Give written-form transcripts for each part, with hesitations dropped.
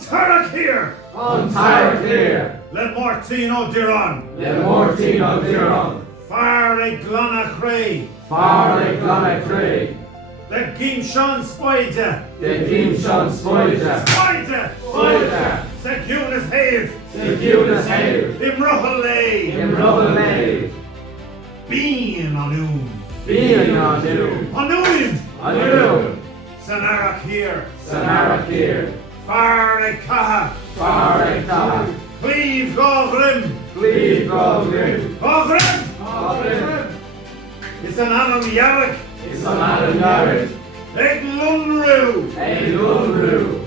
t-Earrach here! t-Thiar here! Le Máitín o Direáin! Le Máitín o Direáin! Far e glonna cray! Far e glonna cray! Le gim sean spoide! De gim sean spoide! Spoide! Spoide! Secunas have! Secunas have! Imrochel lay! Imrochel lay! Bean on Bean on you! Anuim! Anu! t-Earrach here! t-Earrach here! Far e caha! Far e caha! Cleave go grim! Cleave go grim! Go grim! Go grim! It's an anam yarrick! It's an Adam Yarrett! Eg lunru! Hey Lunru!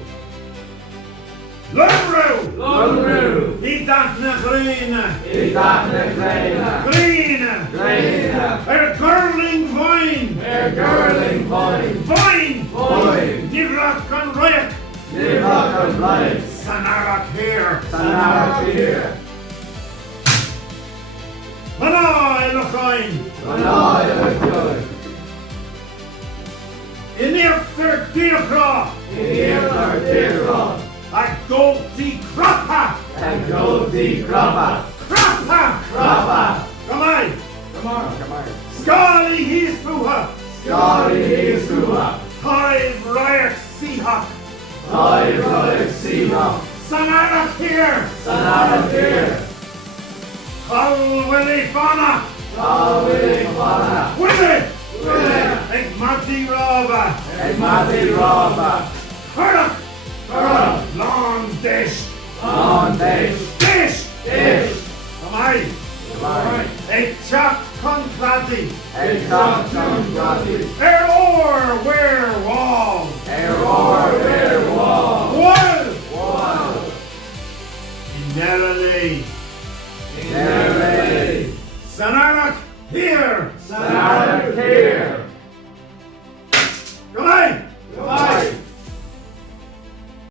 Lunru! Lunru! I dathna greena! I dathna greina! Greena! Greina! Girling vine! Girling vine! Vine! Vine! Direáin and Riot! Direáin and Riot! t-Earrach here! t-Earrach here! Manai lochain! Manai lochain! In earthar t-Earrach! t-Earrach! A goldie croppa! And goldie croppa! Croppa! Croppa! Come on! Come on! Scully he's fuha! Scully he's fuha! Five Riot Seahawk! Five Riot Seahawk! t-Earrach here! t-Earrach here! Call Willie Fana! Call Willie Fana! Willie! Willie! Eg Máitín Rava! Eg Máitín Rava! t-Earrach! t-Earrach! Long dish! Long dish! Dish! Dish! Come on! Come on! Eg chopped conclati! Eg chopped conclati! Where wall! Where wall! Wall! Wall! Innerly! Innerly! t-Earrach here! t-Earrach here!